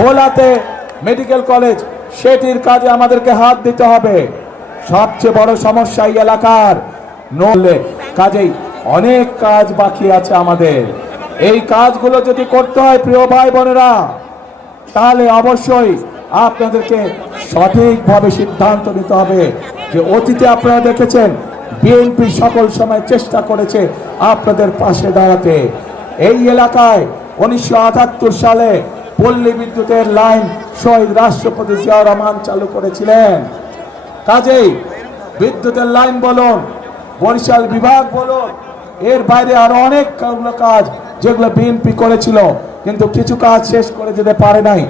ভোলাতে medical college, সেটির কাজে আমাদেরকে হাত দিতে হবে। সবচেয়ে বড় সমস্যা এই এলাকার নলে, কাজেই অনেক কাজ বাকি আছে আমাদের। এই কাজগুলো যদি করতে হয় প্রিয় ভাই বোনেরা, তাহলে অবশ্যই আপনাদেরকে সঠিকভাবে সিদ্ধান্ত নিতে হবে। যে অতীতে আপনারা দেখেছেন বিএনপি সকল সময় চেষ্টা করেছে আপনাদের পাশে দাঁড়াতে। এই এলাকায় 1978 সালে পল্লী বিদ্যুতের লাইন শহীদ রাষ্ট্রপতি জিয়াউর রহমান চালু করেছিলেন। কাজেই বিদ্যুতের লাইন বলুন, বরিশাল বিভাগ বলুন, এর বাইরে আরো অনেক কাজ যেগুলো বিএনপি করেছিল, কিন্তু কিছু কাজ শেষ করে যেতে পারে নাই।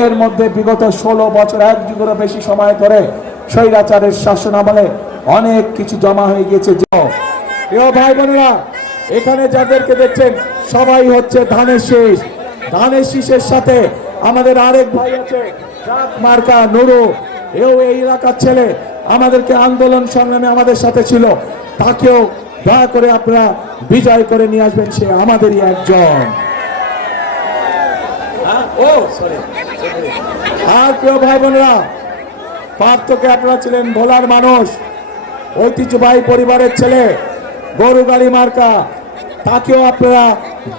এর মধ্যে বিগত 16 বছর, এক যুগেরও বেশি সময় ধরে স্বৈরাচারের শাসন আমলে অনেক কিছু জমা হয়ে গেছে। প্রিয় ভাই বোনেরা, এখানে যাদেরকে দেখছেন সবাই হচ্ছে ধানের শীষ। ধানের শীষের সাথে আমাদের আরেক ভাই আছে ট্রাক মার্কা নুরু, এও এই এলাকার ছেলে, আমাদেরকে আন্দোলন সংগ্রামে আমাদের সাথে ছিল। তাকেও দয়া করে আপনারা বিজয় করে নিয়ে আসবেন, সে আমাদেরই একজন। আর প্রিয় ভাই বোনেরা, পার্থকে আপনারা ছিলেন ভোলার মানুষ, ঐতিহ্যবাহী পরিবারের ছেলে, গরু গাড়ি মার্কা, তাকেও আপনারা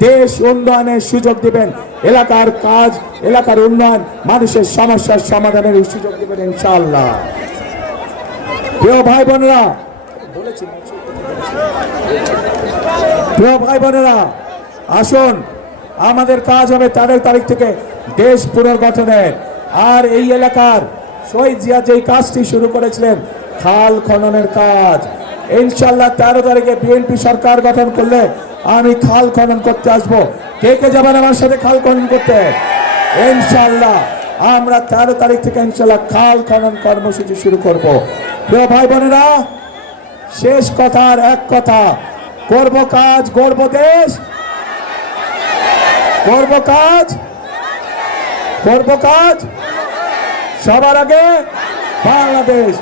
দেশ উন্নয়নের সুযোগ দিবেন, এলাকার কাজ, এলাকার উন্নয়ন, মানুষের সমস্যার সমাধানের সুযোগ দিবেন ইনশাআল্লাহ। প্রিয় ভাই বোনেরা, প্রিয় ভাই বোনেরা, আসুন, আমাদের কাজ হবে 13 তারিখ থেকে দেশ পুনর্গঠনের। আর এই এলাকার শহীদ জিয়া যেই কাজটি শুরু করেছিলেন, খাল খননের কাজ, ইনশাআল্লাহ 13 তারিখে বিএনপি সরকার গঠন করলে আমি খাল খনন করতে আসবো। কে কে যাবেন আমার সাথে খাল খনন করতে? ইনশাআল্লাহ আমরা 13 তারিখ থেকে ইনশাআল্লাহ খাল খনন কর্মসূচি শুরু করব। প্রিয় ভাই বোনেরা, শেষ কথার এক কথা, করব কাজ, গড়ব দেশ, করব কাজ, করব কাজ, সবার আগে বাংলাদেশ।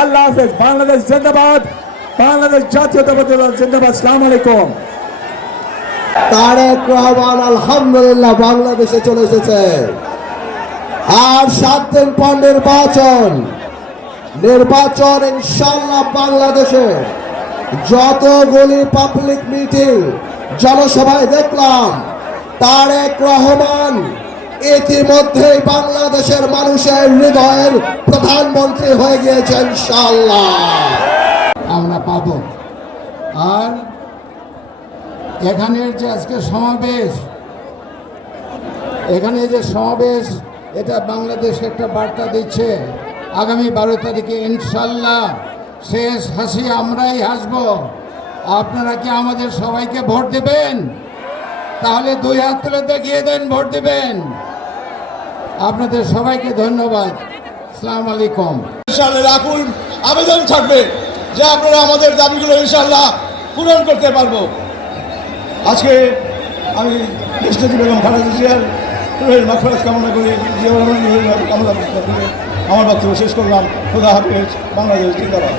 আল্লাহ হাফেজ। বাংলাদেশ জিন্দাবাদ, বাংলাদেশ জাতীয়তাবাদী দল জিন্দাবাদ। আসসালামু আলাইকুম। তারেক রহমান আলহামদুলিল্লাহ বাংলাদেশে চলে এসেছে। আর 7 দিন পর নির্বাচন ইনশাআল্লাহ বাংলাদেশে যতগুলি পাবলিক মিটিং, জনসভায় দেখলাম তারেক রহমান ইতিমধ্যেই বাংলাদেশের মানুষের হৃদয়ের প্রধানমন্ত্রী হয়ে গিয়েছে ইনশাআল্লাহ আমরা পাব। আর এখানের যে আজকে সমাবেশ, এখানে যে সমাবেশ, এটা বাংলাদেশকে একটা বার্তা দিচ্ছে আগামী 12 তারিখে ইনশাআল্লাহ শেষ হাসি আমরাই হাসব। আপনারা কি আমাদের সবাইকে ভোট দেবেন? তাহলে 2 হাত তুলে দেখিয়ে দেন ভোট দেবেন। আপনাদের সবাইকে ধন্যবাদ। আসসালামু আলাইকুম। ইনশাআল্লাহ আকুল আবেদন থাকবে যে আপনারা আমাদের দাবিগুলো ইনশাআল্লাহ পূরণ করতে পারবো। আজকে আমি দেশনেত্রী বেগম খালেদা জিয়ার মাগফিরাত কামনা করি, জিয়াউর রহমান কামনা করে আমার বক্তব্য শেষ করলাম। খোদা হাফেজ। বাংলাদেশ জিন্দাবাদ।